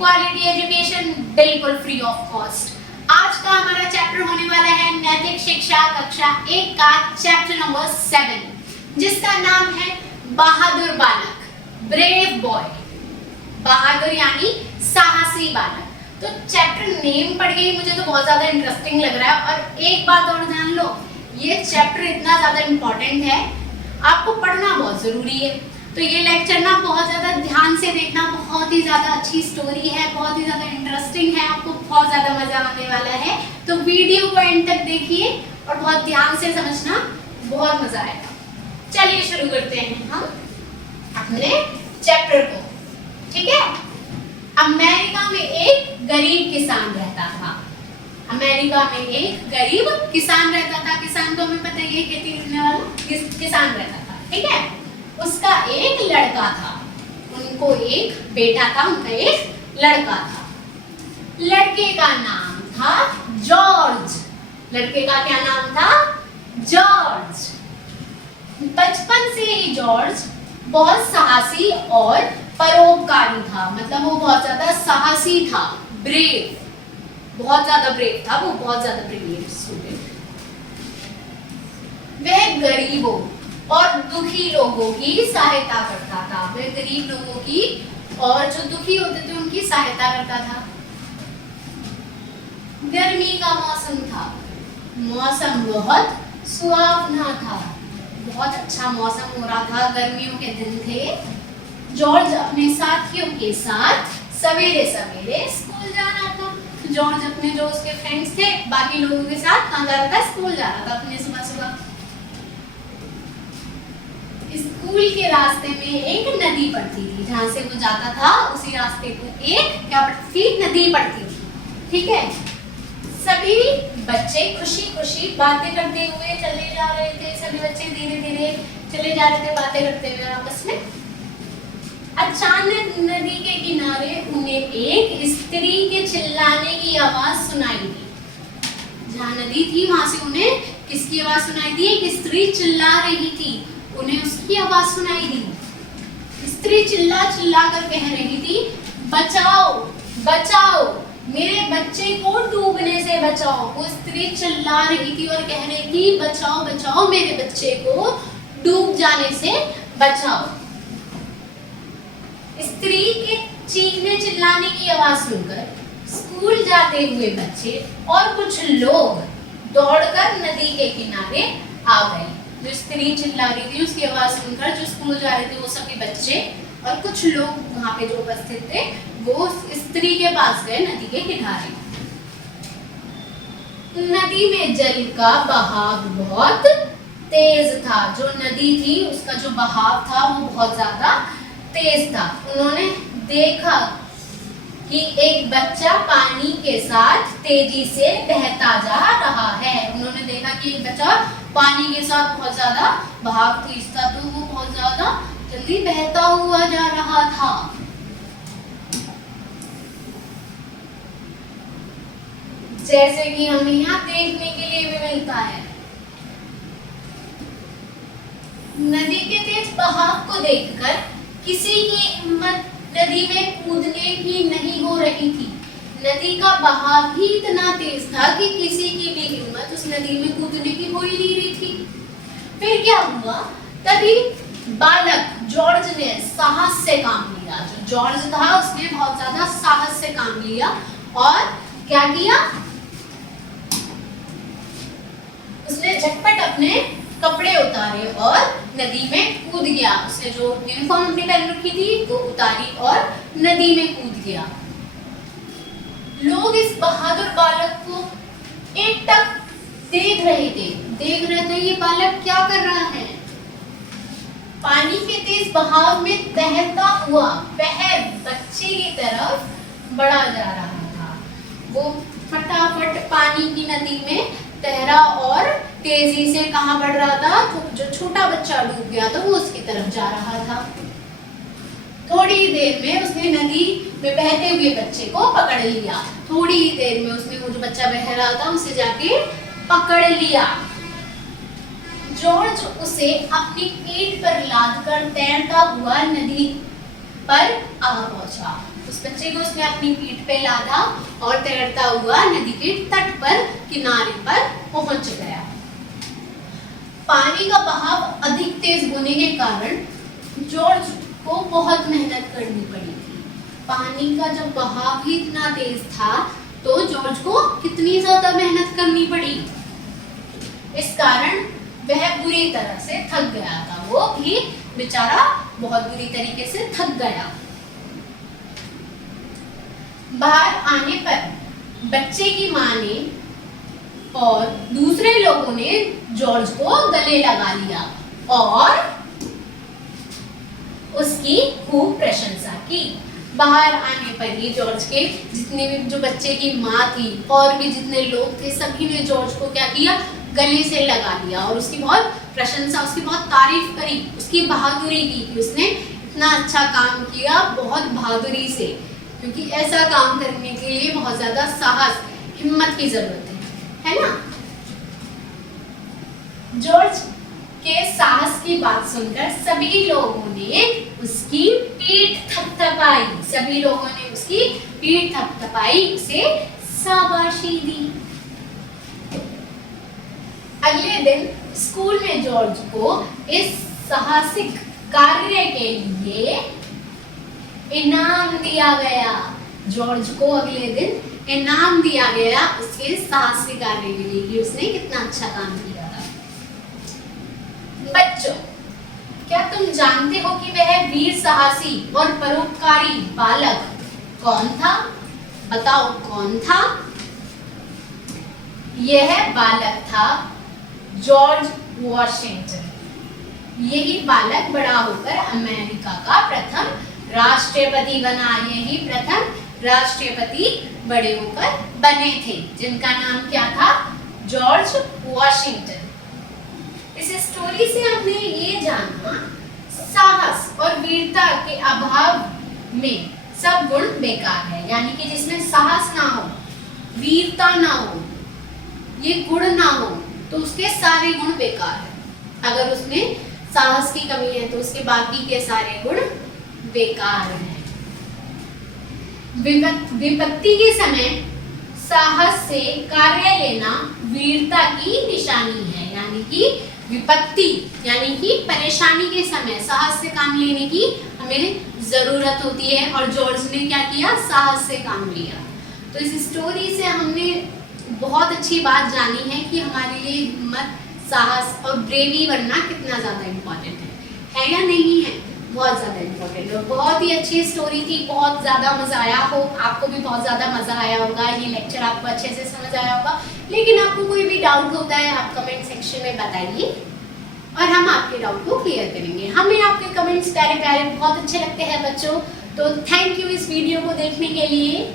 Quality education बिल्कुल free of cost. आज का हमारा चैप्टर होने वाला है नैतिक शिक्षा कक्षा 1 का चैप्टर नंबर 7, जिसका नाम है बहादुर बालक, ब्रेव बॉय। बहादुर यानी साहसी बालक। तो चैप्टर नेम पढ़ के मुझे तो बहुत ज्यादा इंटरेस्टिंग लग रहा है। और एक बात और ध्यान लो, ये चैप्टर इतना ज्यादा इम्पोर्टेंट है, आपको पढ़ना बहुत जरूरी है। तो ये लेक्चर ना बहुत ज़्यादा ध्यान से देखना, बहुत ही ज़्यादा अच्छी स्टोरी है, बहुत ही ज़्यादा इंटरेस्टिंग है, आपको बहुत ज़्यादा मज़ा आने वाला है। तो वीडियो को एंड तक देखिए और बहुत ध्यान से समझना, बहुत मज़ा आएगा। चलिए शुरू करते हैं हम अपने चैप्टर को, ठीक है। अमेरिका में एक गरीब किसान रहता था। अमेरिका में एक गरीब किसान रहता था। किसान तो हमें पता ही है, खेती करने वाला किसान रहता था, ठीक है। उसका एक लड़का था, उनको एक बेटा था, उनका एक लड़का था। लड़के का नाम था जॉर्ज। लड़के का क्या नाम था? जॉर्ज। बचपन से ही जॉर्ज बहुत साहसी और परोपकारी था। मतलब वो बहुत ज्यादा साहसी था, ब्रेव, बहुत ज्यादा ब्रेव था, वो बहुत ज्यादा ब्रिलियंट स्टूडेंट। वह गरीबों और दुखी लोगों की सहायता करता था। वह गरीब लोगों की और जो दुखी होते थे उनकी सहायता करता था। गर्मी का मौसम था, मौसम बहुत सुहावना था, बहुत अच्छा मौसम हो रहा था, गर्मियों के दिन थे। जॉर्ज अपने साथियों के साथ सवेरे सवेरे स्कूल जा रहा था। जॉर्ज अपने जो उसके फ्रेंड्स थे, बाकी लोगों के साथ कहाँ जा रहा था? स्कूल जा रहा था अपने सुबह सुबह। स्कूल के रास्ते में एक नदी पड़ती थी, जहाँ से वो जाता था उसी रास्ते को एक क्या पड़ती थी? नदी पड़ती थी, ठीक है। सभी बच्चे खुशी खुशी बातें करते हुए चले जा रहे थे। सभी बच्चे धीरे धीरे चले जा रहे थे, बातें करते हुए आपस में। अचानक नदी के किनारे उन्हें एक स्त्री के चिल्लाने की आवाज सुनाई दी। जहाँ नदी थी वहां से उन्हें किसकी आवाज सुनाई दी? एक स्त्री चिल्ला रही थी, उन्हें उसकी आवाज सुनाई दी। स्त्री चिल्ला चिल्ला कर कह रही थी, बचाओ बचाओ, मेरे बच्चे को डूबने से बचाओ। वो स्त्री चिल्ला रही थी और कह रही थी, बचाओ बचाओ, मेरे बच्चे को डूब जाने से बचाओ। स्त्री के चीखने चिल्लाने की आवाज सुनकर स्कूल जाते हुए बच्चे और कुछ लोग दौड़कर नदी के किनारे आ गए। जो स्त्री चिल्ला रही थी उसकी आवाज सुनकर जो स्कूल जा रहे थे वो सभी बच्चे और कुछ लोग वहां पे जो उपस्थित थे वो स्त्री के पास गए, नदी के किनारे। नदी में जल का बहाव बहुत तेज था। जो नदी थी उसका जो बहाव था वो बहुत ज्यादा तेज था। उन्होंने देखा कि एक बच्चा पानी के साथ तेजी से बहता जा रहा है। उन्होंने देखा कि एक बच्चा पानी के साथ बहुत ज्यादा बहाव तेज था, तो वो बहुत ज्यादा जल्दी बहता हुआ जा रहा था। जैसे कि हमें यहाँ देखने के लिए भी मिलता है। नदी के तेज बहाव को देखकर किसी की हिम्मत नदी में कूदने की नहीं हो रही थी। नदी का बहाव ही इतना तेज था कि किसी की भी हिम्मत उस नदी में कूदने की हो ही नहीं रही थी। फिर क्या हुआ? तभी बालक जॉर्ज ने साहस से काम लिया। जो जॉर्ज था उसने बहुत ज्यादा साहस से काम लिया और क्या किया? उसने झटपट अपने कपड़े उतारे और नदी में कूद गया। उसने जो यूनिफॉर्म अपनी पहन रखी थी वो उतारी और नदी में कूद गया। लोग इस बहादुर बालक को एकटक देख रहे थे ये बालक क्या कर रहा है। पानी के तेज बहाव में तैरता हुआ वह बच्चे की तरफ बढ़ा जा रहा था। वो फटाफट पानी की नदी में तैरा और तेजी से कहाँ बढ़ रहा था? जो छोटा बच्चा डूब गया था वो उसकी तरफ जा रहा था। थोड़ी देर में उसने नदी में बहते हुए बच्चे को पकड़ लिया। थोड़ी ही देर में उसने वो जो बच्चा बह रहा था उसे जाके पकड़ लिया। जॉर्ज उसे अपनी पीठ पर लादकर तैरता हुआ नदी पर आ पहुंचा। उस बच्चे को उसने अपनी पीठ पे लादा और तैरता हुआ नदी के तट पर किनारे पर पहुंच गया। पानी का बहाव अधिक तेज होने के कारण जॉर्ज को बहुत मेहनत करनी पड़ी थी। पानी का जब बहाव ही इतना तेज था तो जॉर्ज को कितनी ज्यादा मेहनत करनी पड़ी। इस कारण वह बुरी तरह से थक गया था। वो भी बेचारा बहुत बुरी तरीके से थक गया। बाहर आने पर बच्चे की माँ ने और दूसरे लोगों ने जॉर्ज को गले लगा लिया और उसकी खूब प्रशंसा की। बाहर आने पर ही जॉर्ज के जितने भी जो बच्चे की माँ थी और भी जितने लोग थे सभी ने जॉर्ज को क्या किया, गले से लगा लिया और उसकी बहुत प्रशंसा, उसकी बहुत तारीफ करी, उसकी बहादुरी की कि उसने इतना अच्छा काम किया बहुत बहादुरी से, क्योंकि ऐसा काम करने के लिए बहुत ज्यादा साहस, हिम्मत की जरूरत है ना। जॉर्ज के साहस की बात सुनकर सभी लोगों ने उसकी पीठ थपथपाई, सभी लोगों ने उसकी पीठ थपथपाई, उसे शाबाशी दी। अगले दिन स्कूल में जॉर्ज को इस साहसिक कार्य के लिए इनाम दिया गया। जॉर्ज को अगले दिन इनाम दिया गया उसके साहसिक कार्य के लिए कि उसने कितना अच्छा काम किया था। बच्चों, क्या तुम जानते हो कि वह वीर साहसी और परोपकारी बालक कौन था? बताओ कौन था? यह बालक था जॉर्ज वॉशिंगटन। यही बालक बड़ा होकर अमेरिका का प्रथम राष्ट्रपति बना। यही प्रथम राष्ट्रपति बड़े होकर बने थे, जिनका नाम क्या था? George Washington. इस स्टोरी से हमने ये जाना, साहस और वीरता के अभाव में सब गुण बेकार है। यानी कि जिसमें साहस ना हो, वीरता ना हो, ये गुण ना हो तो उसके सारे गुण बेकार है। अगर उसमें साहस की कमी है तो उसके बाकी के सारे गुण बेकार हैं। विपत्ति के समय साहस से कार्य लेना वीरता की निशानी है। यानी कि विपत्ति यानी कि परेशानी के समय साहस से काम लेने की हमें जरूरत होती है और जॉर्ज ने क्या किया? साहस से काम लिया। तो इस स्टोरी से हमने बहुत अच्छी बात जानी है कि हमारे लिए हिम्मत, साहस और ब्रेवी बनना कितना ज़्यादा इम्पोर्टेंट है या नहीं है? बहुत ज़्यादा इम्पोर्टेंट है। बहुत ही अच्छी स्टोरी थी, बहुत ज़्यादा मज़ा आया हो, आपको भी बहुत ज़्यादा मज़ा आया होगा, ये लेक्चर आपको अच्छे से समझ आया होगा। लेकिन आपको कोई भी डाउट होता है आप कमेंट सेक्शन में बताइए और हम आपके डाउट को क्लियर करेंगे। हमें आपके कमेंट्स प्यारे प्यारे बहुत अच्छे लगते हैं बच्चों। तो थैंक यू इस वीडियो को देखने के लिए।